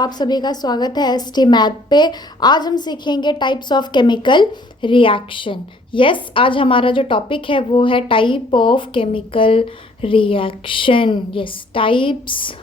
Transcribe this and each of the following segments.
आप सभी का स्वागत है एसटी मैथ पे। आज हम सीखेंगे types of chemical reaction. Yes, आज हमारा जो टॉपिक है वो है type of chemical reaction. Yes, types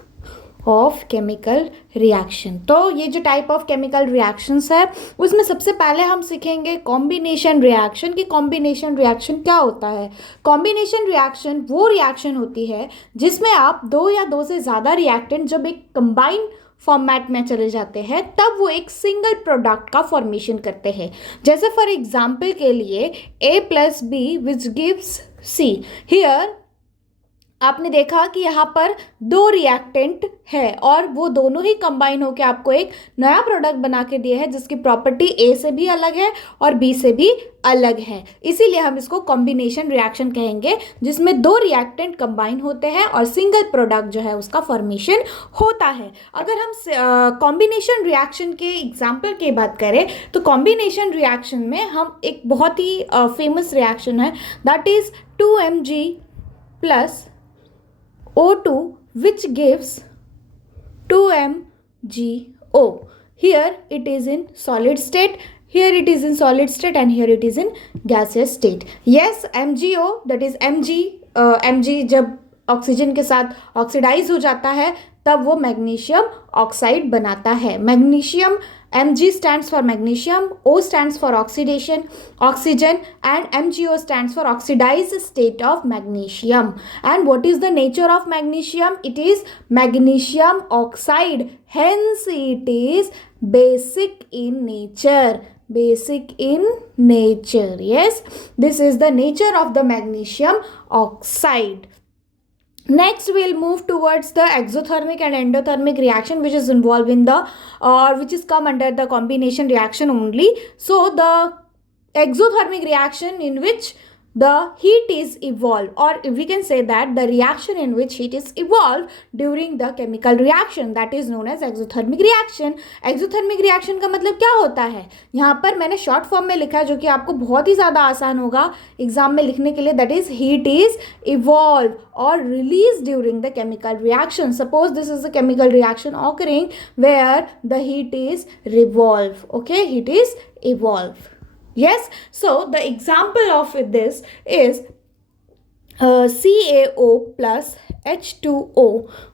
of chemical reaction. तो ये जो टाइप ऑफ केमिकल रिएक्शंस है उसमें सबसे पहले हम सीखेंगे कॉम्बिनेशन रिएक्शन कि कॉम्बिनेशन रिएक्शन क्या होता है। कॉम्बिनेशन रिएक्शन वो रिएक्शन होती है जिसमें आप दो या दो से ज़्यादा रिएक्टेंट जब एक कंबाइन फॉर्मेट में चले जाते हैं तब वो एक सिंगल प्रोडक्ट का फॉर्मेशन करते हैं। जैसे फॉर एग्जाम्पल के लिए A plus B which gives C। Here आपने देखा कि यहाँ पर दो रिएक्टेंट है और वो दोनों ही कंबाइन होकर आपको एक नया प्रोडक्ट बना के दिए है जिसकी प्रॉपर्टी A से भी अलग है और B से भी अलग है। इसीलिए हम इसको कॉम्बिनेशन रिएक्शन कहेंगे जिसमें दो रिएक्टेंट कंबाइन होते हैं और सिंगल प्रोडक्ट जो है उसका फॉर्मेशन होता है। अगर हम कॉम्बिनेशन रिएक्शन के एग्जाम्पल की बात करें तो कॉम्बिनेशन रिएक्शन में हम एक बहुत ही फेमस रिएक्शन है that is 2Mg plus O2 which gives 2MgO. Here it is in solid state, here it is in solid state and here it is in gaseous state. Yes, MgO that is Mg जब oxygen के साथ oxidise हो जाता है तब वो magnesium oxide बनाता है। Magnesium Mg stands for magnesium, O stands for oxidation, oxygen and MgO stands for oxidized state of magnesium. And what is the nature of magnesium? It is magnesium oxide. Hence it is basic in nature. Basic in nature. Yes, this is the nature of the magnesium oxide. Next we'll move towards the exothermic and endothermic reaction which is involved in the which is come under the combination reaction only. So the exothermic reaction in which the heat is evolved, or we can say that the reaction in which heat is evolved during the chemical reaction, that is known as exothermic reaction. exothermic reaction का मतलब क्या होता है, यहाँ पर मैंने short form में लिखा है जो कि आपको बहुत ही ज़्यादा आसान होगा एग्जाम में लिखने के लिए। That is heat is evolve or released during the chemical reaction. Suppose this is a chemical reaction occurring where the heat is revolve. Okay, heat is evolve. Yes, so the example of this is CaO plus H2O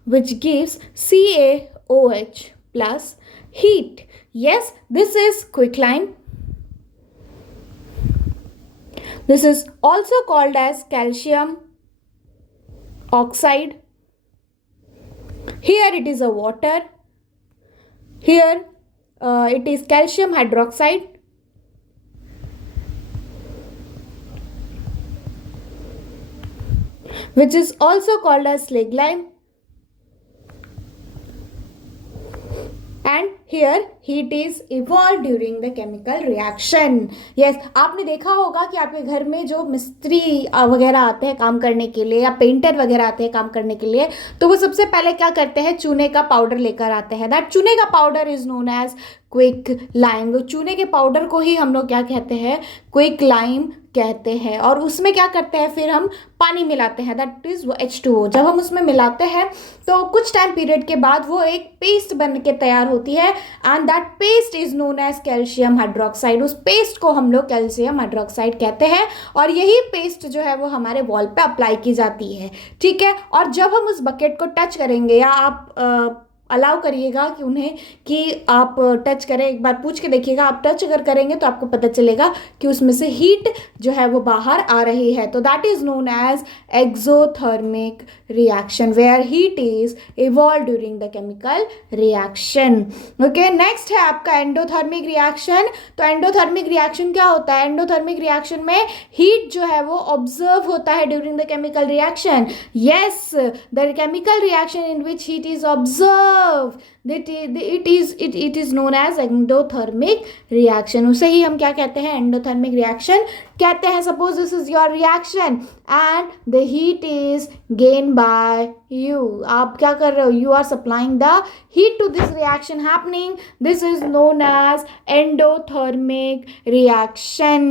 which gives CaOH plus heat. Yes, this is quicklime. This is also called as calcium oxide. Here it is a water. Here it is calcium hydroxide. Which is also called as slag lime. And here heat is evolved during the chemical reaction. Yes, आपने देखा होगा कि आपके घर में जो मिस्त्री वगैरह आते हैं काम करने के लिए या पेंटर वगैरह आते हैं काम करने के लिए तो वो सबसे पहले क्या करते हैं, चूने का पाउडर लेकर आते हैं। दैट चूने का powder is known as quick lime. चूने के पाउडर को ही हम लोग क्या कहते हैं, क्विक लाइम कहते हैं। और उसमें क्या करते हैं, फिर हम पानी मिलाते हैं, दैट इज वो H2O। जब हम उसमें मिलाते हैं तो कुछ टाइम पीरियड के बाद वो एक पेस्ट बन के तैयार होती है and that paste is known as calcium hydroxide. उस पेस्ट को हम लोग कैल्शियम हाइड्रोक्साइड कहते हैं और यही पेस्ट जो है वो हमारे वॉल पे अप्लाई की जाती है। ठीक है, और जब हम उस बकेट को टच करेंगे या आप अलाउ करिएगा कि उन्हें कि आप टच करें, एक बार पूछ के देखिएगा, आप टच अगर करेंगे तो आपको पता चलेगा कि उसमें से हीट जो है वो बाहर आ रही है। तो that is known as exothermic reaction where heat is evolve during the chemical reaction. Okay, next है आपका एंडोथर्मिक रिएक्शन। तो एंडोथर्मिक रिएक्शन क्या होता है, एंडोथर्मिक रिएक्शन में हीट जो है वो ऑब्जर्व होता है during the chemical reaction. Yes, the chemical reaction in which heat is observe it is known as endothermic reaction। उसे ही हम क्या कहते हैं, एंडोथर्मिक रिएक्शन कहते हैं। Suppose this is your reaction and the heat is gain by you. आप क्या कर रहे हो, you are supplying the heat to this reaction happening. This is known as endothermic reaction.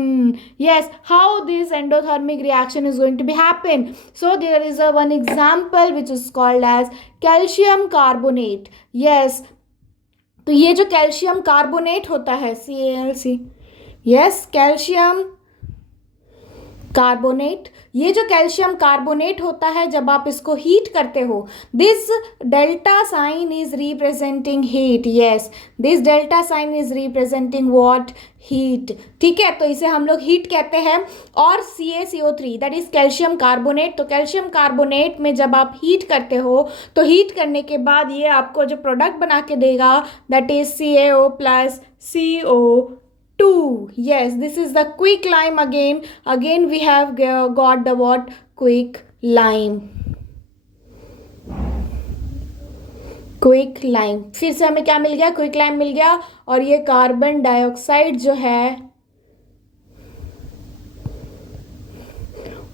Yes, how this endothermic reaction is going to be happen. So there is a one example which is called as calcium carbonate. Yes, तो ये जो calcium carbonate होता है CaLC, yes calcium carbonate, ये जो calcium carbonate होता है जब आप इसको हीट करते हो, this delta sign is representing heat, yes this delta sign is representing what, heat. ठीक है, तो इसे हम लोग हीट कहते हैं। और CaCO3 that is calcium carbonate, तो कैल्शियम कार्बोनेट में जब आप हीट करते हो तो हीट करने के बाद ये आपको जो प्रोडक्ट बना के देगा that is CaO plus CO2, yes this is the quick lime, again we have got the what, quick lime, quick lime. फिर से हमें क्या मिल गया, क्विक लाइम मिल गया। और ये कार्बन डाइऑक्साइड जो है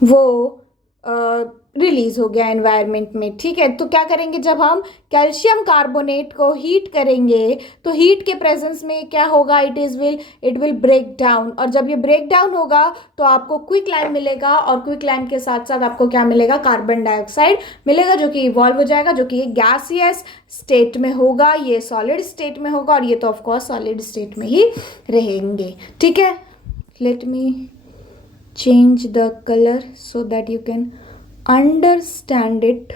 वो रिलीज हो गया एनवायरनमेंट में। ठीक है, तो क्या करेंगे, जब हम कैल्शियम कार्बोनेट को हीट करेंगे तो हीट के प्रेजेंस में क्या होगा, इट विल ब्रेक डाउन। और जब ये ब्रेक डाउन होगा तो आपको क्विक लाइम मिलेगा, और क्विक लाइम के साथ साथ आपको क्या मिलेगा, कार्बन डाइऑक्साइड मिलेगा, जो कि इवॉल्व हो जाएगा, जो कि गैसियस स्टेट में होगा, ये सॉलिड स्टेट में होगा, और ये तो ऑफकोर्स सॉलिड स्टेट में ही रहेंगे। ठीक है, let me change the color so that you can understand it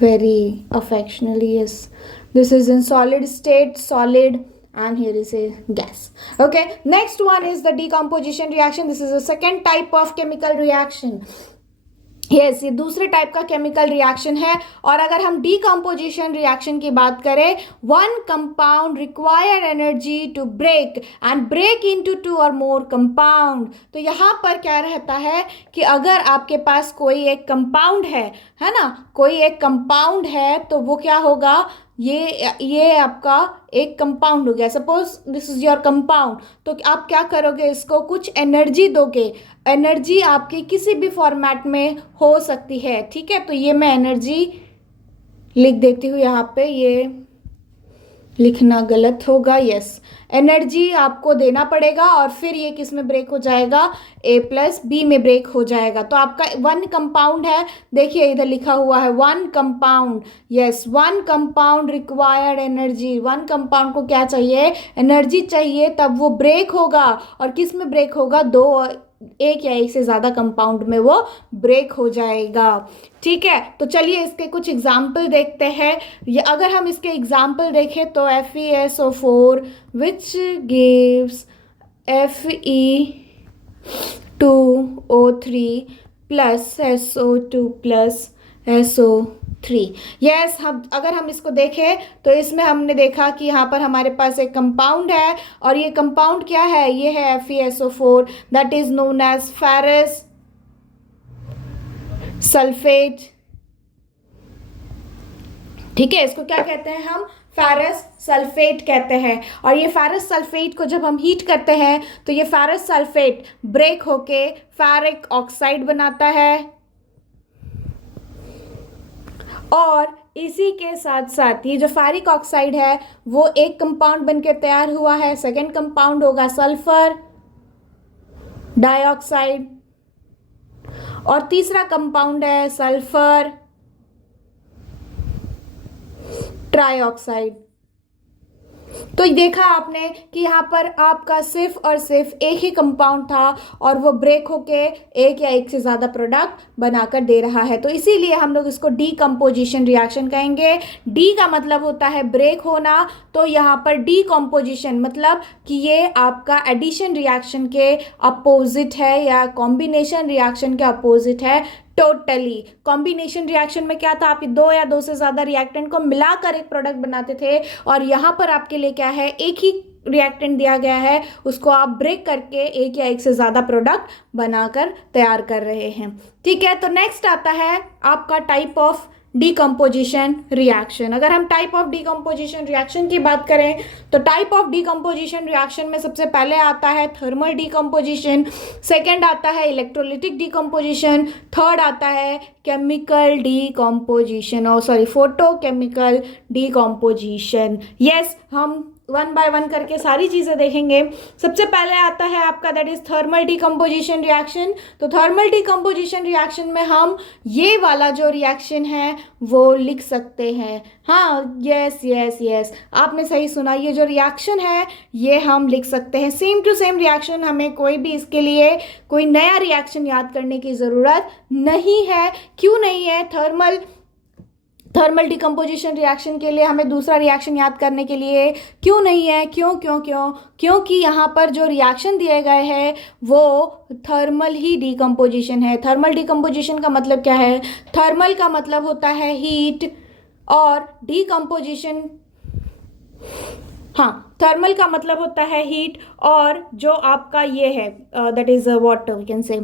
very affectionately. Yes, this is in solid state, solid, and here is a gas. Okay, next one is the decomposition reaction. This is the second type of chemical reaction. Yes ये दूसरे type का chemical reaction है। और अगर हम decomposition reaction की बात करें, one compound require energy to break and break into two और मोर कंपाउंड। तो यहाँ पर क्या रहता है कि अगर आपके पास कोई एक कंपाउंड है ना, कोई एक कंपाउंड है, तो वो क्या होगा, ये आपका एक कंपाउंड हो गया। Suppose this is your compound, तो आप क्या करोगे, इसको कुछ एनर्जी दोगे। एनर्जी आपकी किसी भी फॉर्मेट में हो सकती है। ठीक है, तो ये मैं एनर्जी लिख देती हूँ यहाँ पे, ये लिखना गलत होगा। यस, एनर्जी आपको देना पड़ेगा, और फिर ये किस में ब्रेक हो जाएगा, A+B में ब्रेक हो जाएगा। तो आपका वन कंपाउंड है, देखिए इधर लिखा हुआ है one compound. Yes, one compound required energy, one compound को क्या चाहिए, एनर्जी चाहिए, तब वो ब्रेक होगा। और किस में ब्रेक होगा, एक या एक से ज़्यादा कंपाउंड में वो ब्रेक हो जाएगा। ठीक है, तो चलिए इसके कुछ एग्जाम्पल देखते हैं। ये अगर हम इसके एग्जाम्पल देखें तो FeSO4 which gives Fe2O3 plus SO2 plus SO3। Yes, हम अगर हम इसको देखें तो इसमें हमने देखा कि यहाँ पर हमारे पास एक कंपाउंड है, और ये कंपाउंड क्या है, ये है FeSO4 that is known as ferrous sulphate. ठीक है, इसको क्या कहते हैं हम, फेरस सल्फेट कहते हैं। और ये फेरस सल्फेट को जब हम हीट करते हैं तो ये फेरस सल्फेट ब्रेक होके फेरिक ऑक्साइड बनाता है, और इसी के साथ साथ ये जो फेरिक ऑक्साइड है वो एक कंपाउंड बनके तैयार हुआ है। सेकेंड कंपाउंड होगा सल्फर डाइऑक्साइड, और तीसरा कंपाउंड है सल्फर ट्राइऑक्साइड। तो देखा आपने कि यहाँ पर आपका सिर्फ और सिर्फ एक ही कंपाउंड था, और वो ब्रेक होके एक या एक से ज़्यादा प्रोडक्ट बनाकर दे रहा है। तो इसीलिए हम लोग इसको डीकम्पोजिशन रिएक्शन कहेंगे। डी का मतलब होता है ब्रेक होना, तो यहाँ पर डीकम्पोजिशन मतलब कि ये आपका एडिशन रिएक्शन के अपोजिट है, या कॉम्बिनेशन रिएक्शन के अपोजिट है। टोटली कॉम्बिनेशन रिएक्शन में क्या था, आप दो या दो से ज़्यादा रिएक्टेंट को मिलाकर एक प्रोडक्ट बनाते थे, और यहाँ पर आपके लिए क्या है, एक ही रिएक्टेंट दिया गया है, उसको आप ब्रेक करके एक या एक से ज़्यादा प्रोडक्ट बनाकर तैयार कर रहे हैं। ठीक है, तो नेक्स्ट आता है आपका टाइप ऑफ डीकम्पोजिशन रिएक्शन। अगर हम टाइप ऑफ डीकम्पोजिशन रिएक्शन की बात करें तो टाइप ऑफ डीकम्पोजिशन रिएक्शन में सबसे पहले आता है थर्मल डीकम्पोजिशन, सेकंड आता है इलेक्ट्रोलिटिक डीकम्पोजिशन, थर्ड आता है केमिकल डीकम्पोजिशन, और फोटोकेमिकल डीकम्पोजिशन। यस, हम वन बाय वन करके सारी चीज़ें देखेंगे। सबसे पहले आता है आपका that is thermal decomposition reaction. तो थर्मल डिकम्पोजिशन रिएक्शन में हम ये वाला जो रिएक्शन है वो लिख सकते हैं। हाँ, यस यस यस, आपने सही सुना, ये जो रिएक्शन है ये हम लिख सकते हैं। सेम टू सेम रिएक्शन, हमें कोई भी इसके लिए कोई नया रिएक्शन याद करने की ज़रूरत नहीं है। क्यों नहीं है? थर्मल डिकम्पोजिशन रिएक्शन के लिए हमें दूसरा रिएक्शन याद करने के लिए क्यों नहीं है? क्यों क्यों क्यों? क्योंकि यहाँ पर जो रिएक्शन दिए गए हैं वो थर्मल ही डिकम्पोजिशन है। थर्मल डिकम्पोजिशन का मतलब क्या है? थर्मल का मतलब होता है हीट, और डिकम्पोजिशन, हाँ, थर्मल का मतलब होता है हीट, और जो आपका ये है that is what we can say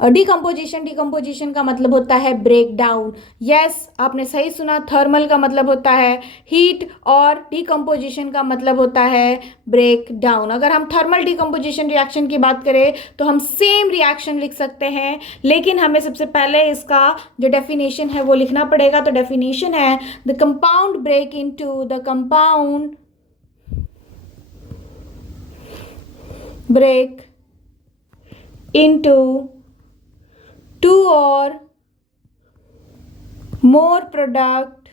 decomposition का मतलब होता है ब्रेक डाउन। यस, आपने सही सुना, थर्मल का मतलब होता है हीट और डिकम्पोजिशन का मतलब होता है ब्रेक डाउन। अगर हम थर्मल डिकम्पोजिशन रिएक्शन की बात करें तो हम सेम रिएक्शन लिख सकते हैं, लेकिन हमें सबसे पहले इसका जो डेफिनेशन है वो लिखना पड़ेगा। तो डेफिनेशन है the compound break into the compound break into two or more product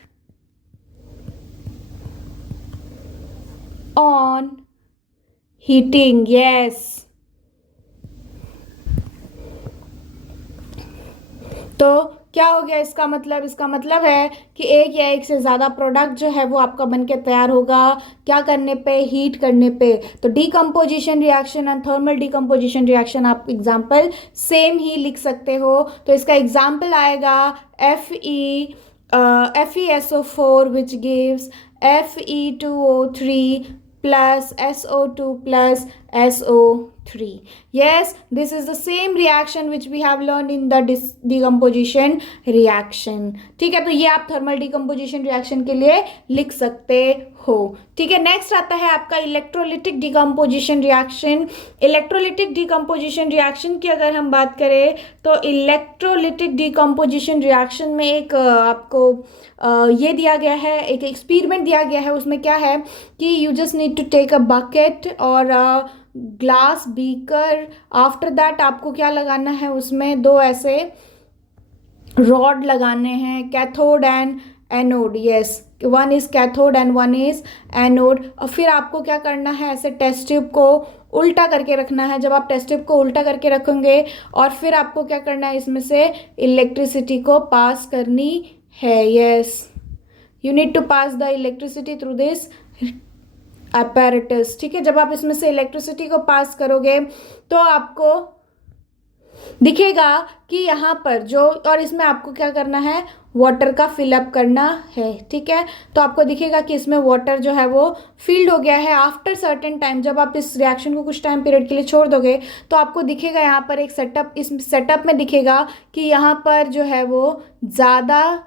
on heating. Yes, तो क्या हो गया इसका मतलब? इसका मतलब है कि एक या एक से ज़्यादा प्रोडक्ट जो है वो आपका बनके तैयार होगा, क्या करने पे? हीट करने पे। तो decomposition reaction and thermal decomposition reaction आप एग्जाम्पल सेम ही लिख सकते हो। तो इसका एग्जाम्पल आएगा FeSO4 which gives Fe2O3 plus SO2 plus SO3. Yes, this is the same reaction which we have learned in the decomposition reaction. ठीक है, तो ये आप थर्मल डिकम्पोजिशन रिएक्शन के लिए लिख सकते हो। ठीक है, नेक्स्ट आता है आपका electrolytic decomposition reaction. Electrolytic decomposition reaction की अगर हम बात करें तो इलेक्ट्रोलिटिक डिकम्पोजिशन रिएक्शन में एक आपको ये दिया गया है, एक एक्सपेरिमेंट दिया गया है। उसमें क्या है कि you just need to take a bucket और ग्लास बीकर। आफ्टर दैट आपको क्या लगाना है? उसमें दो ऐसे रॉड लगाने हैं, cathode and anode. Yes, one is cathode and one is anode. और फिर आपको क्या करना है? ऐसे टेस्ट ट्यूब को उल्टा करके रखना है। जब आप टेस्ट ट्यूब को उल्टा करके रखेंगे और फिर आपको क्या करना है? इसमें से इलेक्ट्रिसिटी को पास करनी है। Yes, you need to pass the electricity through this apparatus। ठीक है, जब आप इसमें से इलेक्ट्रिसिटी को पास करोगे तो आपको दिखेगा कि यहाँ पर जो, और इसमें आपको क्या करना है? वाटर का फिलअप करना है। ठीक है, तो आपको दिखेगा कि इसमें वाटर जो है वो फिल्ड हो गया है। आफ्टर सर्टेन टाइम, जब आप इस रिएक्शन को कुछ टाइम पीरियड के लिए छोड़ दोगे तो आपको दिखेगा यहाँ पर एक सेटअप, इस सेटअप में दिखेगा कि यहाँ पर जो है वो ज़्यादा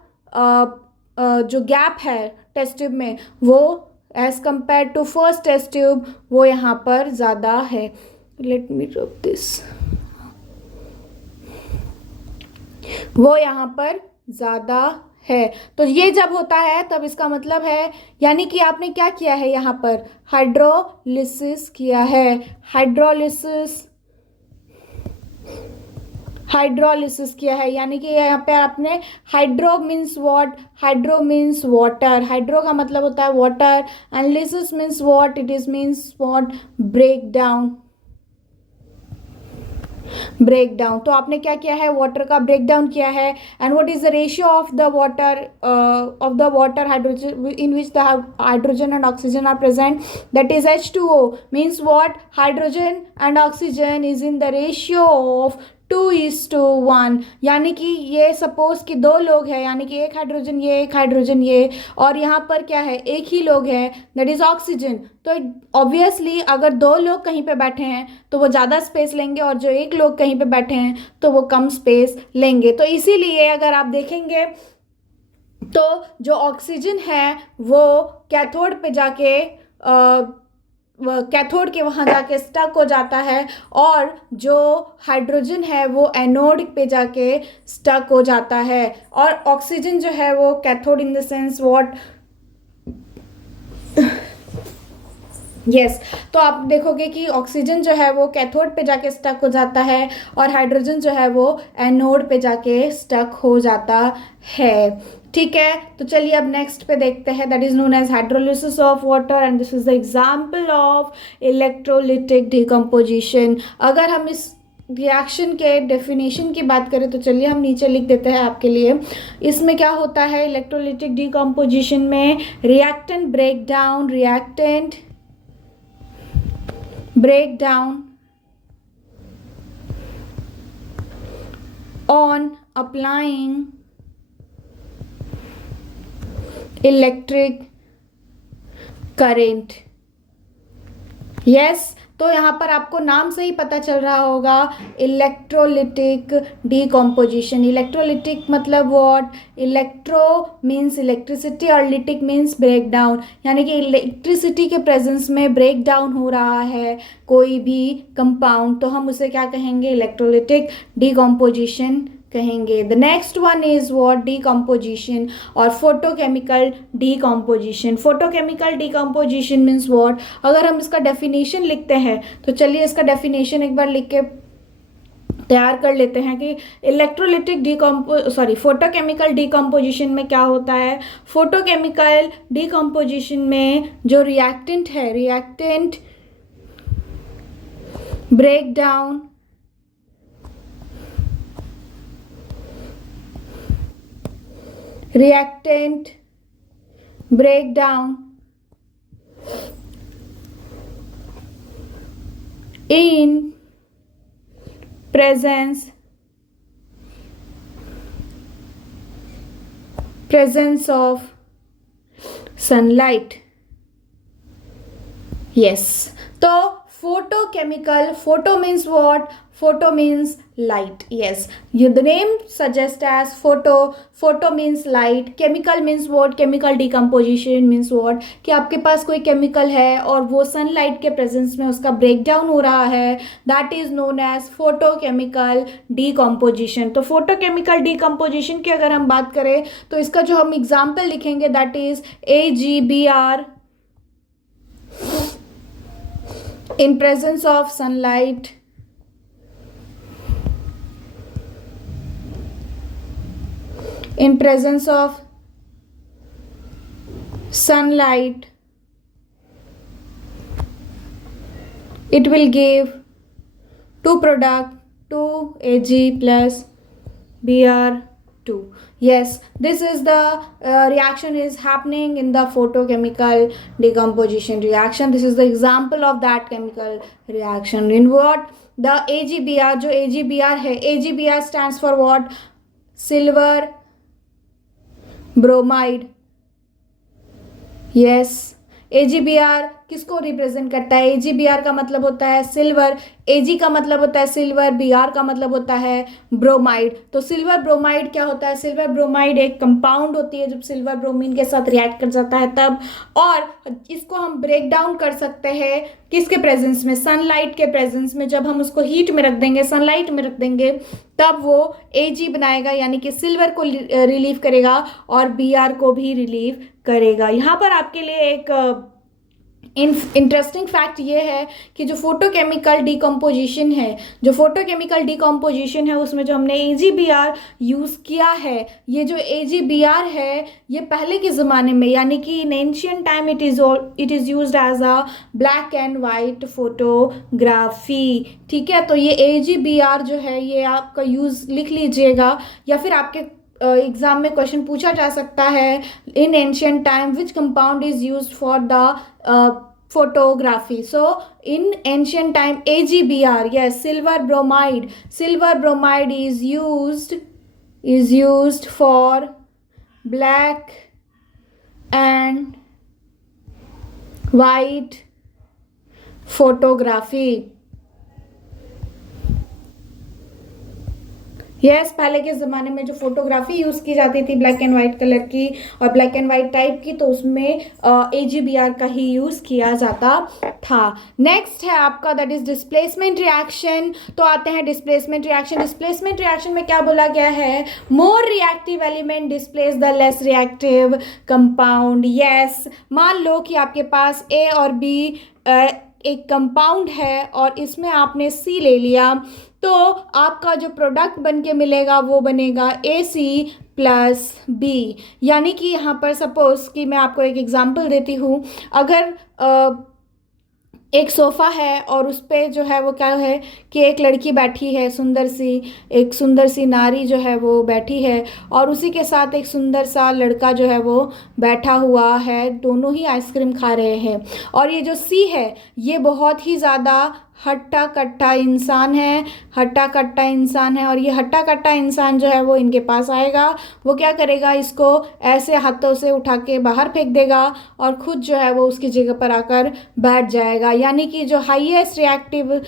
जो गैप है टेस्ट ट्यूब में वो as compare to first test tube वो यहाँ पर ज़्यादा है। लेट मी ड्रॉप दिस, वो यहाँ पर ज़्यादा है। तो ये जब होता है तब इसका मतलब है, यानी कि आपने क्या किया है? यहाँ पर हाइड्रोलिसिस किया है। हाइड्रोलिसिस किया है, यानी कि यहाँ पे आपने hydro means what? Hydro means water. Hydro का मतलब होता है water and lysis means what? It is means what? Break down. Break down. तो आपने क्या किया है? वाटर का ब्रेक डाउन किया है। And what is the ratio of the water hydrogen in which the hydrogen and oxygen are present? That is H2O। Means what? Hydrogen and oxygen is in the ratio of 2:1। यानी कि ये suppose कि दो लोग हैं, यानी कि एक हाइड्रोजन ये, एक हाइड्रोजन ये, और यहाँ पर क्या है? एक ही लोग है, दैट इज ऑक्सीजन। तो ऑब्वियसली अगर दो लोग कहीं पे बैठे हैं तो वो ज़्यादा स्पेस लेंगे, और जो एक लोग कहीं पे बैठे हैं तो वो कम स्पेस लेंगे। तो इसीलिए अगर आप देखेंगे तो जो ऑक्सीजन है वो कैथोड पे जाके कैथोड के वहाँ जाके स्टक हो जाता है, और जो हाइड्रोजन है वो एनोड पे जाके स्टक हो जाता है, और ऑक्सीजन जो है वो cathode in the sense what yes तो आप देखोगे कि ऑक्सीजन जो है वो कैथोड पे जाके स्टक हो जाता है और हाइड्रोजन जो है वो एनोड पे जाके स्टक हो जाता है। ठीक है, तो चलिए अब नेक्स्ट पे देखते हैं, that is known as hydrolysis of water and this is the example of electrolytic decomposition. अगर हम इस रिएक्शन के डेफिनेशन की बात करें तो चलिए हम नीचे लिख देते हैं आपके लिए। इसमें क्या होता है इलेक्ट्रोलिटिक डिकम्पोजिशन में, reactant break down, reactant break down on applying electric current। yes, तो यहाँ पर आपको नाम से ही पता चल रहा होगा इलेक्ट्रोलिटिक डिकम्पोजिशन। इलेक्ट्रोलिटिक मतलब व्हाट, इलेक्ट्रो मीन्स इलेक्ट्रिसिटी और लिटिक मीन्स ब्रेक डाउन, यानी कि इलेक्ट्रिसिटी के प्रेजेंस में ब्रेक डाउन हो रहा है कोई भी कंपाउंड, तो हम उसे क्या कहेंगे, इलेक्ट्रोलिटिक डिकम्पोजिशन कहेंगे। The next one is what, decomposition और photochemical decomposition. Photochemical decomposition means what, अगर हम इसका डेफिनेशन लिखते हैं तो चलिए इसका डेफिनेशन एक बार लिख के तैयार कर लेते हैं कि इलेक्ट्रोलिटिक फोटोकेमिकल डिकम्पोजिशन में क्या होता है। फोटोकेमिकल डिकम्पोजिशन में जो रिएक्टेंट है, reactant break down reactant breakdown in presence of sunlight। yes, तो photochemical, photo means what, photo means light। yes, the name suggests as photo means light, chemical means what, chemical decomposition means what, कि आपके पास कोई chemical है और वो sunlight के presence में उसका ब्रेक डाउन हो रहा है, that is known as photochemical decomposition. तो फोटोकेमिकल डिकम्पोजिशन की अगर हम बात करें तो इसका जो हम एग्जाम्पल लिखेंगे that is AgBr in presence of sunlight, in presence of sunlight it will give two product 2Ag plus Br2। yes, this is the reaction is happening in the photochemical decomposition reaction। this is the example of that chemical reaction in what, the AgBr, जो AgBr है, AgBr stands for what, silver bromide। yes, AgBr किसको represent करता है, AgBr का मतलब होता है silver, Ag का मतलब होता है सिल्वर, Br का मतलब होता है ब्रोमाइड। तो सिल्वर ब्रोमाइड क्या होता है, सिल्वर ब्रोमाइड एक कंपाउंड होती है जब सिल्वर ब्रोमीन के साथ रिएक्ट कर जाता है तब, और इसको हम ब्रेक डाउन कर सकते हैं किसके प्रेजेंस में, सनलाइट के प्रेजेंस में। जब हम उसको हीट में रख देंगे, सनलाइट में रख देंगे, तब वो Ag बनाएगा, यानी कि सिल्वर को रिलीव करेगा और Br को भी रिलीव करेगा। यहाँ पर आपके लिए एक इंटरेस्टिंग फैक्ट ये है कि जो फोटोकेमिकल डिकम्पोजिशन है, जो फोटोकेमिकल डिकम्पोजिशन है उसमें जो हमने AgBr यूज़ किया है, ये जो AgBr है ये पहले के ज़माने में, यानी कि in ancient time it is used as a black and white photography. ठीक है, तो ये AgBr जो है ये आपका यूज़ लिख लीजिएगा, या फिर आपके एग्जाम में क्वेश्चन पूछा जा सकता है, इन ancient time which compound is used for the photography। so in ancient time AgBr, yes, silver bromide is used for black and white photography। Yes, पहले के ज़माने में जो फोटोग्राफी यूज़ की जाती थी ब्लैक एंड वाइट कलर की और ब्लैक एंड वाइट टाइप की, तो उसमें AGBR का ही यूज़ किया जाता था। नेक्स्ट है आपका दैट इज डिस्प्लेसमेंट रिएक्शन। तो आते हैं डिस्प्लेसमेंट रिएक्शन। डिस्प्लेसमेंट रिएक्शन में क्या बोला गया है? More reactive element displace the less reactive compound. Yes, मान लो कि आपके पास A और B एक कंपाउंड है और इसमें आपने C ले लिया, तो आपका जो प्रोडक्ट बन के मिलेगा वो बनेगा AC प्लस B। यानी कि यहाँ पर सपोज कि मैं आपको एक एग्जांपल देती हूँ, अगर एक सोफ़ा है और उस पर जो है वो क्या है कि एक लड़की बैठी है, एक सुंदर सी नारी जो है वो बैठी है और उसी के साथ एक सुंदर सा लड़का जो है वो बैठा हुआ है, दोनों ही आइसक्रीम खा रहे हैं। और ये जो सी है ये बहुत ही ज़्यादा हट्टा कट्टा इंसान है, और ये हट्टा कट्टा इंसान जो है वो इनके पास आएगा, वो क्या करेगा, इसको ऐसे हाथों से उठा के बाहर फेंक देगा और खुद जो है वो उसकी जगह पर आकर बैठ जाएगा। यानी कि जो हाईएस्ट रिएक्टिव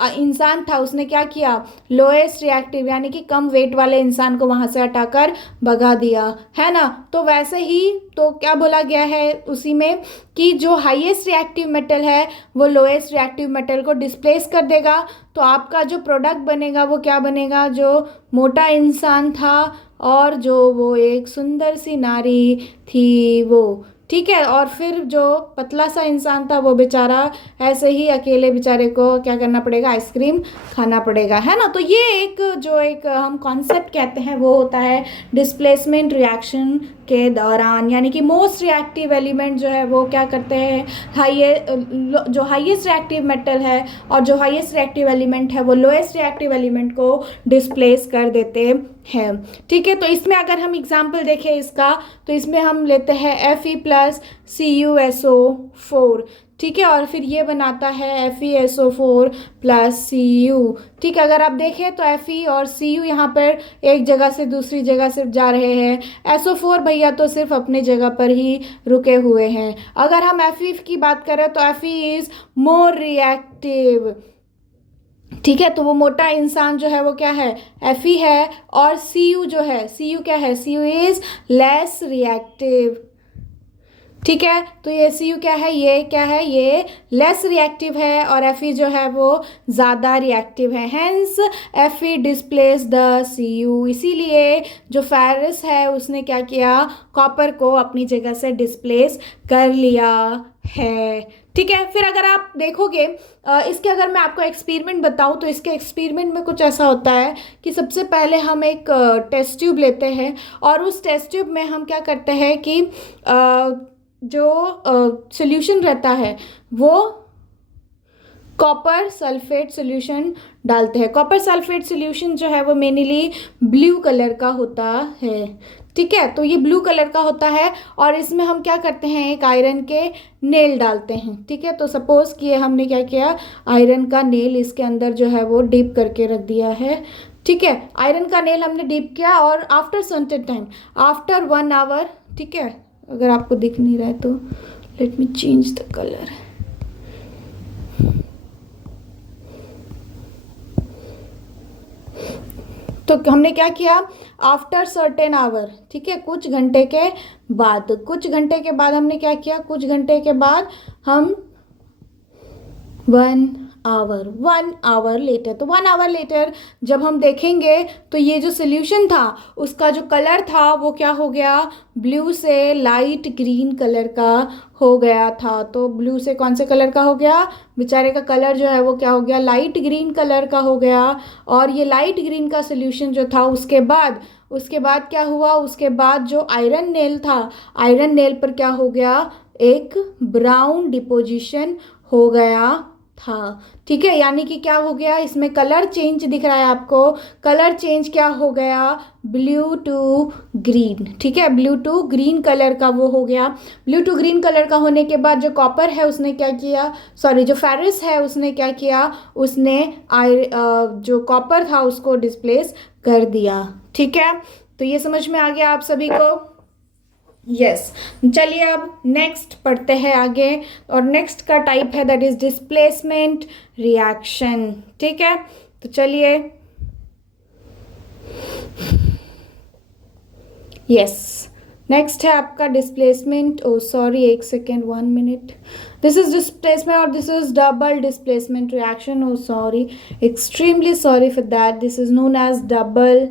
इंसान था उसने क्या किया, लोएस्ट रिएक्टिव यानी कि कम वेट वाले इंसान को वहां से हटाकर भगा दिया, है ना। तो वैसे ही तो क्या बोला गया है उसी में कि जो हाईएस्ट रिएक्टिव मेटल है वो लोएस्ट रिएक्टिव मेटल को डिस्प्लेस कर देगा। तो आपका जो प्रोडक्ट बनेगा वो क्या बनेगा, जो मोटा इंसान था और जो वो एक सुंदर सी नारी थी वो, ठीक है। और फिर जो पतला सा इंसान था वो बेचारा ऐसे ही अकेले बेचारे को क्या करना पड़ेगा, आइसक्रीम खाना पड़ेगा, है ना। तो ये एक हम कॉन्सेप्ट कहते हैं वो होता है डिस्प्लेसमेंट रिएक्शन के दौरान। यानी कि मोस्ट रिएक्टिव एलिमेंट जो है वो क्या करते हैं, जो हाईएस्ट रिएक्टिव मेटल है और जो हाईएस्ट रिएक्टिव एलिमेंट है वो लोएस्ट रिएक्टिव एलिमेंट को डिस्प्लेस कर देते हैं, ठीक है। तो इसमें अगर हम एग्जाम्पल देखें इसका, तो इसमें हम लेते हैं Fe प्लस CuSO4, ठीक है, और फिर ये बनाता है FeSO4 प्लस Cu, ठीक है। अगर आप देखें तो Fe और Cu यहाँ पर एक जगह से दूसरी जगह सिर्फ जा रहे हैं, SO4 भैया तो सिर्फ अपने जगह पर ही रुके हुए हैं। अगर हम Fe की बात करें तो Fe इज मोर रिएक्टिव, ठीक है। तो वो मोटा इंसान जो है वो क्या है, Fe है, और Cu जो है, Cu क्या है, Cu इज लेस रिएक्टिव, ठीक है। तो ये Cu क्या है, ये लेस रिएक्टिव है और Fe जो है वो ज़्यादा रिएक्टिव है, hence Fe displace the Cu। इसीलिए जो फेरस है उसने क्या किया, कॉपर को अपनी जगह से डिस्प्लेस कर लिया है, ठीक है। फिर अगर आप देखोगे इसके, अगर मैं आपको एक्सपेरिमेंट बताऊं तो इसके एक्सपेरिमेंट में कुछ ऐसा होता है कि सबसे पहले हम एक टेस्ट ट्यूब लेते हैं और उस टेस्ट ट्यूब में हम क्या करते हैं कि जो सॉल्यूशन रहता है वो कॉपर सल्फेट सॉल्यूशन डालते हैं। कॉपर सल्फेट सॉल्यूशन जो है वो मेनली ब्लू कलर का होता है, ठीक है। तो ये ब्लू कलर का होता है और इसमें हम क्या करते हैं, एक आयरन के नेल डालते हैं, ठीक है। तो सपोज कि हमने क्या किया, आयरन का नेल इसके अंदर जो है वो डीप करके रख दिया है, ठीक है। आयरन का नेल हमने डीप किया और after certain time, after 1 hour, ठीक है। अगर आपको दिख नहीं रहा है तो let me change the colour. तो हमने क्या किया, आफ्टर सर्टेन आवर, ठीक है, कुछ घंटे के बाद हमने क्या किया, कुछ घंटे के बाद हम 1 आवर लेटर, तो 1 आवर लेटर जब हम देखेंगे तो ये जो सोल्यूशन था उसका जो कलर था वो क्या हो गया, ब्लू से लाइट ग्रीन कलर का हो गया था। तो ब्लू से कौन से कलर का हो गया, बेचारे का कलर जो है वो क्या हो गया, लाइट ग्रीन कलर का हो गया। और ये लाइट ग्रीन का सोल्यूशन जो था उसके बाद क्या हुआ, उसके बाद जो आयरन नेल था, आयरन नेल पर क्या हो गया, एक ब्राउन डिपोजिशन हो गया था, ठीक है। यानी कि क्या हो गया, इसमें कलर चेंज दिख रहा है आपको, कलर चेंज क्या हो गया, ब्लू टू ग्रीन, ठीक है, ब्लू टू ग्रीन कलर का वो हो गया। ब्लू टू ग्रीन कलर का होने के बाद जो कॉपर है उसने क्या किया, जो फेरस है उसने क्या किया, उसने जो कॉपर था उसको डिस्प्लेस कर दिया, ठीक है। तो ये समझ में आ गया आप सभी को, यस। चलिए अब नेक्स्ट पढ़ते हैं आगे, और नेक्स्ट का टाइप है दैट इज डिस्प्लेसमेंट रिएक्शन, ठीक है। तो चलिए यस, नेक्स्ट है आपका डिस्प्लेसमेंट। ओ सॉरी, एक second, 1 minute. This is displacement और this is double displacement reaction. Oh sorry, extremely sorry for that. This is known as double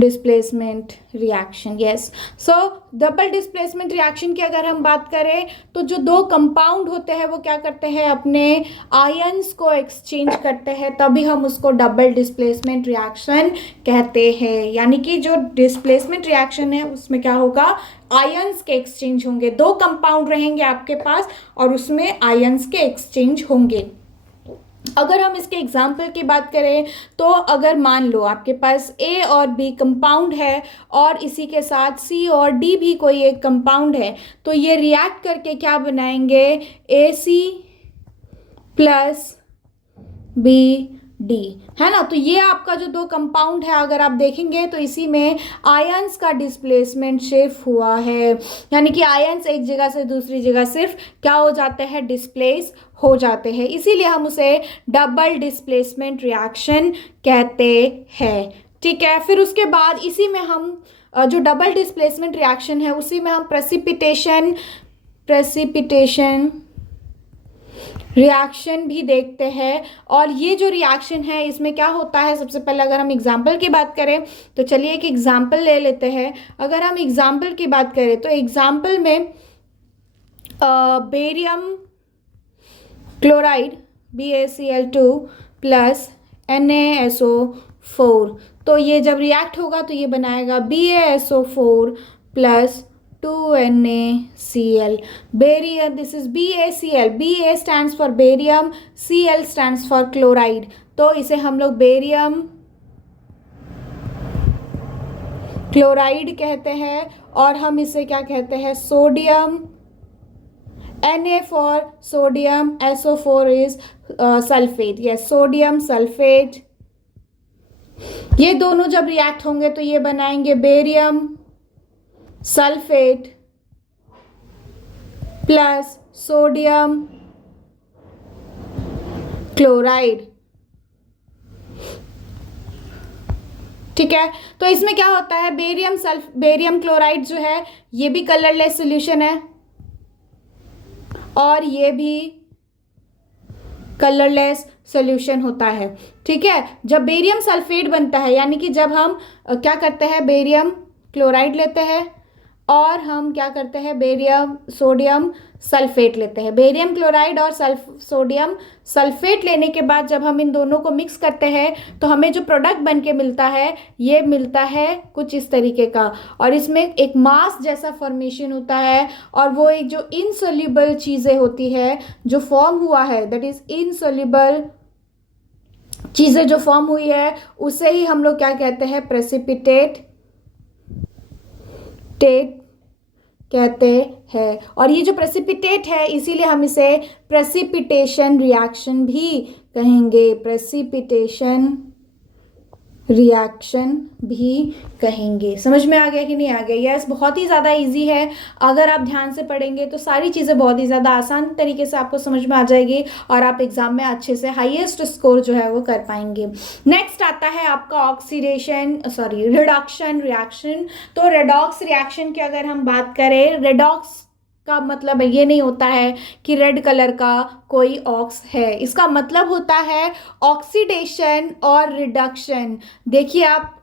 displacement reaction. Yes, so double displacement reaction की अगर हम बात करें तो जो दो कंपाउंड होते हैं वो क्या करते हैं, अपने आयंस को एक्सचेंज करते हैं, तभी हम उसको डबल डिस्प्लेसमेंट रिएक्शन कहते हैं। यानी कि जो डिस्प्लेसमेंट रिएक्शन है उसमें क्या होगा, आयंस के एक्सचेंज होंगे। दो कंपाउंड रहेंगे आपके पास और उसमें आयंस के एक्सचेंज होंगे। अगर हम इसके एग्जाम्पल की बात करें तो अगर मान लो आपके पास ए और बी कंपाउंड है और इसी के साथ सी और डी भी कोई एक कंपाउंड है, तो ये रिएक्ट करके क्या बनाएंगे, ए सी प्लस बी डी, है ना। तो ये आपका जो दो कंपाउंड है अगर आप देखेंगे तो इसी में आयंस का डिस्प्लेसमेंट शिफ्ट हुआ है, यानी कि आयंस एक जगह से दूसरी जगह सिर्फ क्या हो जाते हैं, डिस्प्लेस हो जाते हैं। इसीलिए हम उसे डबल डिस्प्लेसमेंट रिएक्शन कहते हैं। ठीक है, फिर उसके बाद इसी में हम जो डबल डिस्प्लेसमेंट रिएक्शन है उसी में हम प्रेसिपिटेशन रिएक्शन भी देखते हैं। और ये जो रिएक्शन है इसमें क्या होता है, सबसे पहले अगर हम एग्जाम्पल की बात करें तो चलिए एक एग्जाम्पल ले लेते हैं। अगर हम एग्जाम्पल की बात करें तो एग्जाम्पल में barium chloride BaCl2 plus NaSO4, तो ये जब रिएक्ट होगा तो ये बनाएगा BaSO4 plus 2NaCl। Barium, this is BaCl, Ba stands for barium, Cl stands for chloride, तो इसे हम लोग बेरियम क्लोराइड कहते हैं। और हम इसे क्या कहते हैं, sodium, Na for sodium, SO4 is sulphate, yes sodium sulphate. ये दोनों जब रिएक्ट होंगे तो ये बनाएंगे barium sulphate plus sodium chloride. ठीक है, तो इसमें क्या होता है, बेरियम क्लोराइड जो है ये भी कलरलेस सॉल्यूशन है और ये भी कलरलेस सॉल्यूशन होता है। ठीक है, जब बेरियम सल्फेट बनता है, यानी कि जब हम क्या करते हैं, बेरियम क्लोराइड लेते हैं और हम क्या करते हैं, बेरियम सोडियम सल्फेट लेते हैं। बेरियम क्लोराइड और सोडियम सल्फेट लेने के बाद जब हम इन दोनों को मिक्स करते हैं तो हमें जो प्रोडक्ट बन के मिलता है ये मिलता है कुछ इस तरीके का, और इसमें एक मास जैसा फॉर्मेशन होता है और वो एक जो इनसोल्यूबल चीज़ें होती है जो फॉर्म हुआ है, दैट इज इनसोल्यूबल चीज़ें जो फॉर्म हुई है उसे ही हम लोग क्या कहते हैं, प्रेसिपिटेट कहते हैं। और ये जो प्रेसिपिटेट है इसीलिए हम इसे प्रेसिपिटेशन रिएक्शन भी कहेंगे, प्रेसिपिटेशन रिएक्शन भी कहेंगे। समझ में आ गया कि नहीं आ गया? यस, बहुत ही ज़्यादा इजी है। अगर आप ध्यान से पढ़ेंगे तो सारी चीज़ें बहुत ही ज़्यादा आसान तरीके से आपको समझ में आ जाएगी और आप एग्जाम में अच्छे से हाईएस्ट स्कोर जो है वो कर पाएंगे। नेक्स्ट आता है आपका रिडक्शन रिएक्शन। तो रेडॉक्स रिएक्शन की अगर हम बात करें, रेडॉक्स का मतलब ये नहीं होता है कि रेड कलर का कोई ऑक्स है, इसका मतलब होता है ऑक्सीडेशन और रिडक्शन। देखिए आप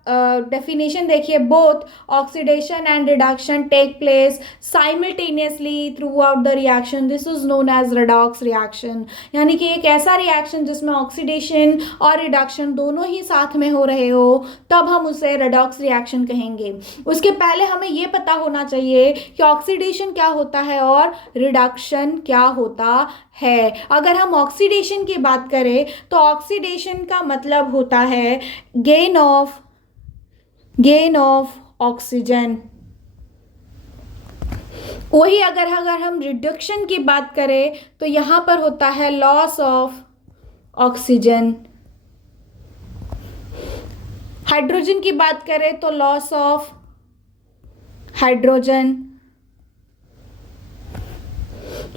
डेफिनेशन देखिए, both oxidation and reduction take place simultaneously throughout the reaction, this is known as redox reaction. यानी कि एक ऐसा रिएक्शन जिसमें ऑक्सीडेशन और रिडक्शन दोनों ही साथ में हो रहे हो तब हम उसे रेडॉक्स रिएक्शन कहेंगे। उसके पहले हमें ये पता होना चाहिए कि ऑक्सीडेशन क्या होता है और रिडक्शन क्या होता है। अगर हम ऑक्सीडेशन की बात करें तो ऑक्सीडेशन का मतलब होता है गेन ऑफ ऑक्सीजन। वही अगर हम रिडक्शन की बात करें तो यहां पर होता है लॉस ऑफ ऑक्सीजन। हाइड्रोजन की बात करें तो लॉस ऑफ हाइड्रोजन।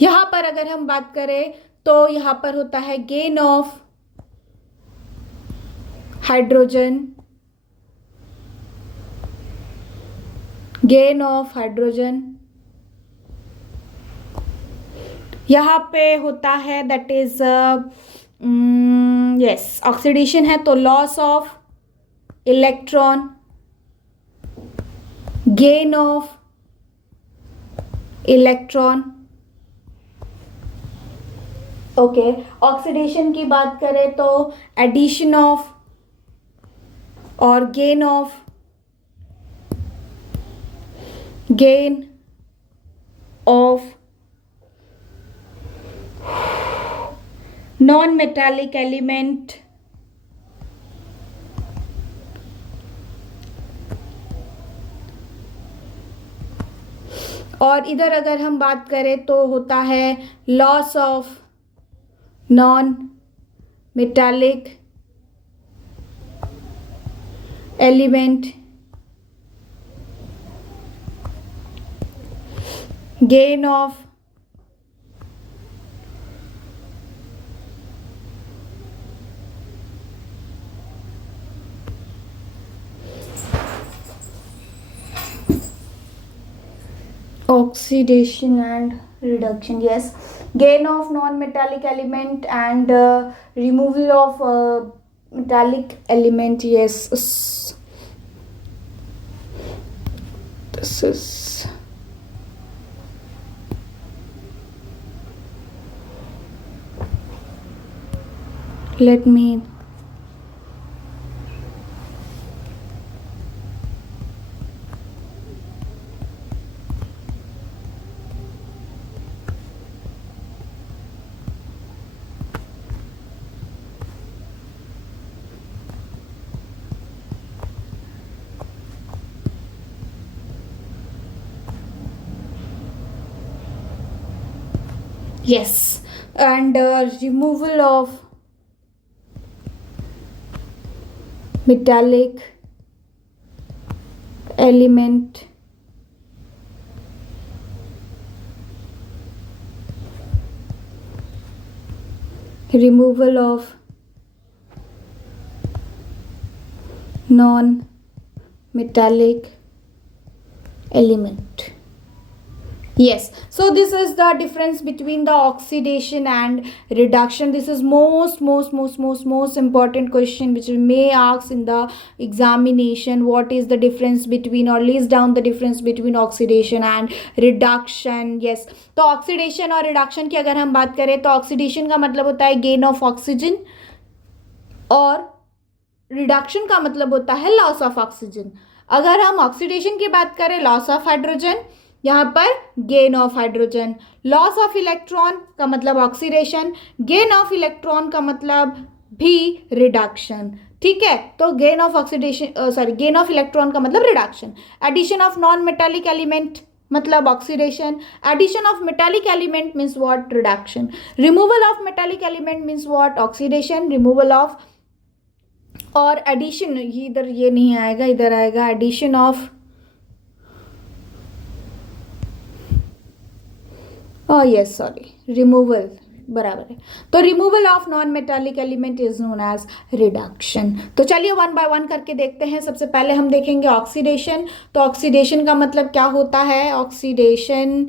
यहां पर अगर हम बात करें तो यहां पर होता है gain of hydrogen. Gain of hydrogen, यहाँ पे होता है दैट इज यस ऑक्सीडेशन है तो loss of electron, gain of electron. Okay, oxidation की बात करें तो एडिशन ऑफ और gain of, gain of non metallic element, और इधर अगर हम बात करें तो होता है loss of non metallic element, gain of oxidation and reduction. Yes, gain of non-metallic element and removal of metallic element. Yes, this is let me yes, and removal of metallic element, removal of non-metallic element. Yes, so this is the difference between the oxidation and reduction. This is most important question which may ask in the examination. What is the difference between, or list down the difference between oxidation and reduction. Yes, तो oxidation और reduction की अगर हम बात करें तो oxidation का मतलब होता है gain of oxygen और reduction का मतलब होता है loss of oxygen. अगर हम oxidation की बात करें loss of hydrogen, यहाँ पर gain of hydrogen, loss of electron का मतलब ऑक्सीडेशन, गेन ऑफ इलेक्ट्रॉन का मतलब भी रिडक्शन. ठीक है, तो gain of oxidation gain of electron का मतलब reduction. Addition of non metallic element मतलब oxidation, addition of metallic element means what, reduction. Removal of metallic element means what, oxidation. Removal of और एडिशन, इधर ये नहीं आएगा, इधर आएगा addition of, yes sorry, removal बराबर है. तो removal of non metallic element is known as reduction. तो चलिए वन बाय वन करके देखते हैं. सबसे पहले हम देखेंगे ऑक्सीडेशन. तो ऑक्सीडेशन का मतलब क्या होता है. ऑक्सीडेशन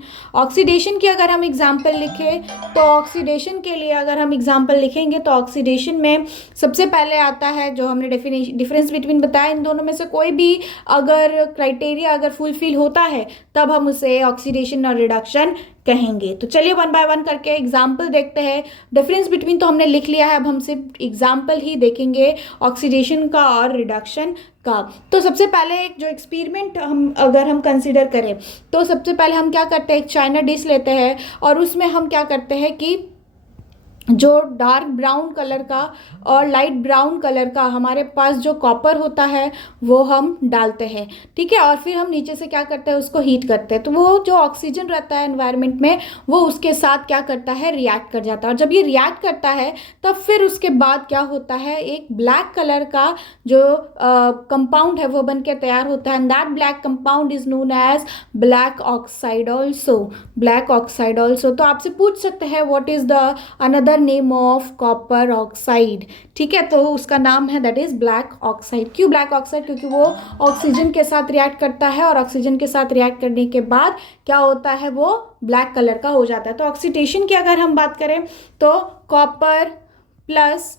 की अगर हम एग्जाम्पल लिखें तो ऑक्सीडेशन के लिए अगर हम एग्जाम्पल लिखेंगे तो ऑक्सीडेशन में सबसे पहले आता है जो हमने डिफरेंस बिटवीन बताया, इन दोनों में से कोई भी अगर क्राइटेरिया अगर फुलफिल होता है तब हम उसे ऑक्सीडेशन और रिडक्शन कहेंगे. तो चलिए वन बाय वन करके एग्जाम्पल देखते हैं. डिफरेंस बिटवीन तो हमने लिख लिया है, अब हम सिर्फ एग्जाम्पल ही देखेंगे ऑक्सीडेशन का और रिडक्शन का. तो सबसे पहले एक जो एक्सपेरिमेंट हम कंसिडर करें तो सबसे पहले हम क्या करते हैं, एक चाइना डिश लेते हैं और उसमें हम क्या करते हैं कि जो डार्क ब्राउन कलर का और लाइट ब्राउन कलर का हमारे पास जो कॉपर होता है वो हम डालते हैं. ठीक है, और फिर हम नीचे से क्या करते हैं, उसको हीट करते हैं. तो वो जो ऑक्सीजन रहता है एनवायरनमेंट में वो उसके साथ क्या करता है, रिएक्ट कर जाता है. और जब ये रिएक्ट करता है तब फिर उसके बाद क्या होता है, एक ब्लैक कलर का जो कंपाउंड है वो बन के तैयार होता है. And that black compound is known as black oxide also. Black oxide also. तो आपसे पूछ सकते हैं what is the another another name of copper oxide. ठीक है, तो उसका नाम है दैट इज ब्लैक ऑक्साइड। क्यों ब्लैक ऑक्साइड? क्योंकि वो ऑक्सीजन के साथ रिएक्ट करता है और ऑक्सीजन के साथ रिएक्ट करने के बाद क्या होता है, वो ब्लैक कलर का हो जाता है। तो ऑक्सीडेशन की अगर हम बात करें तो कॉपर प्लस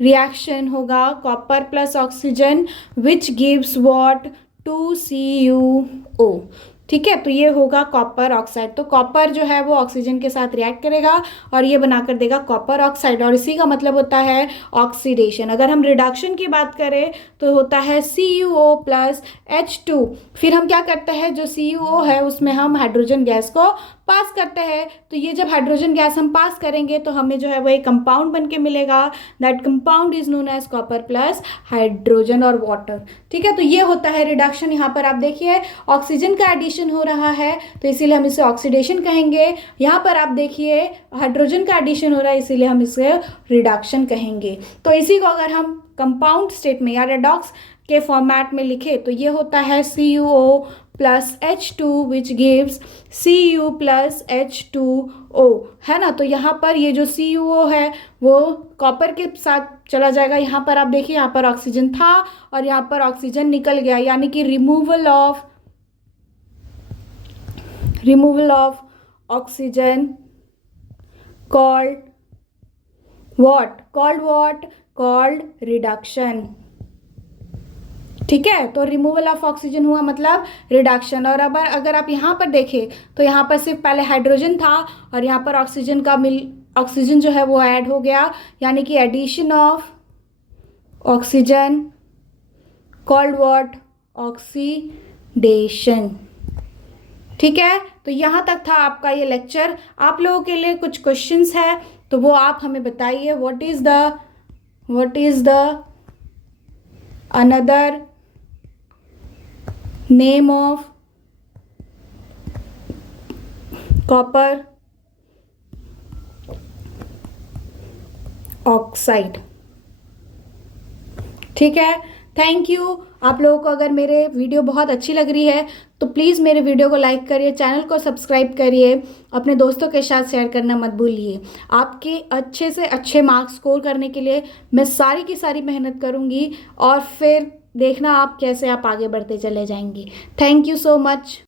रिएक्शन होगा copper plus oxygen which gives what 2CuO। ठीक है, तो ये होगा कॉपर ऑक्साइड। तो कॉपर जो है वो ऑक्सीजन के साथ रिएक्ट करेगा और ये बनाकर देगा कॉपर ऑक्साइड, और इसी का मतलब होता है ऑक्सीडेशन। अगर हम रिडक्शन की बात करें तो होता है CuO प्लस H2। फिर हम क्या करते हैं, जो CuO है उसमें हम हाइड्रोजन गैस को पास करते हैं। तो ये जब हाइड्रोजन गैस हम पास करेंगे तो हमें जो है वो एक कंपाउंड बन के मिलेगा। That compound is known as copper plus hydrogen और वाटर। ठीक है, तो ये होता है रिडक्शन। यहाँ पर आप देखिए ऑक्सीजन का एडिशन हो रहा है तो इसीलिए हम इसे ऑक्सीडेशन कहेंगे। यहाँ पर आप देखिए हाइड्रोजन का एडिशन हो रहा है इसीलिए हम इसे रिडक्शन कहेंगे। तो इसी को अगर हम कंपाउंड स्टेट में या रेडॉक्स के फॉर्मेट में लिखे तो ये होता है CuO plus H2 which gives Cu plus H2O, है ना। तो यहाँ पर ये जो CuO है वो कॉपर के साथ चला जाएगा। यहाँ पर आप देखिए, यहाँ पर ऑक्सीजन था और यहाँ पर ऑक्सीजन निकल गया, यानी कि removal of oxygen called what called reduction. ठीक है, तो रिमूवल ऑफ ऑक्सीजन हुआ मतलब रिडक्शन। और अब अगर आप यहाँ पर देखें तो यहाँ पर सिर्फ पहले हाइड्रोजन था और यहाँ पर ऑक्सीजन जो है वो ऐड हो गया, यानी कि addition of oxygen called what oxidation. ठीक है, तो यहाँ तक था आपका ये लेक्चर। आप लोगों के लिए कुछ क्वेश्चंस है तो वो आप हमें बताइए। What is the another name of copper oxide. ठीक है, थैंक यू। आप लोगों को अगर मेरे वीडियो बहुत अच्छी लग रही है तो प्लीज़ मेरे वीडियो को लाइक करिए, चैनल को सब्सक्राइब करिए, अपने दोस्तों के साथ शेयर करना मत भूलिए। आपके अच्छे से अच्छे मार्क्स स्कोर करने के लिए मैं सारी की सारी मेहनत करूँगी और फिर देखना आप कैसे आप आगे बढ़ते चले जाएंगे। Thank you so much.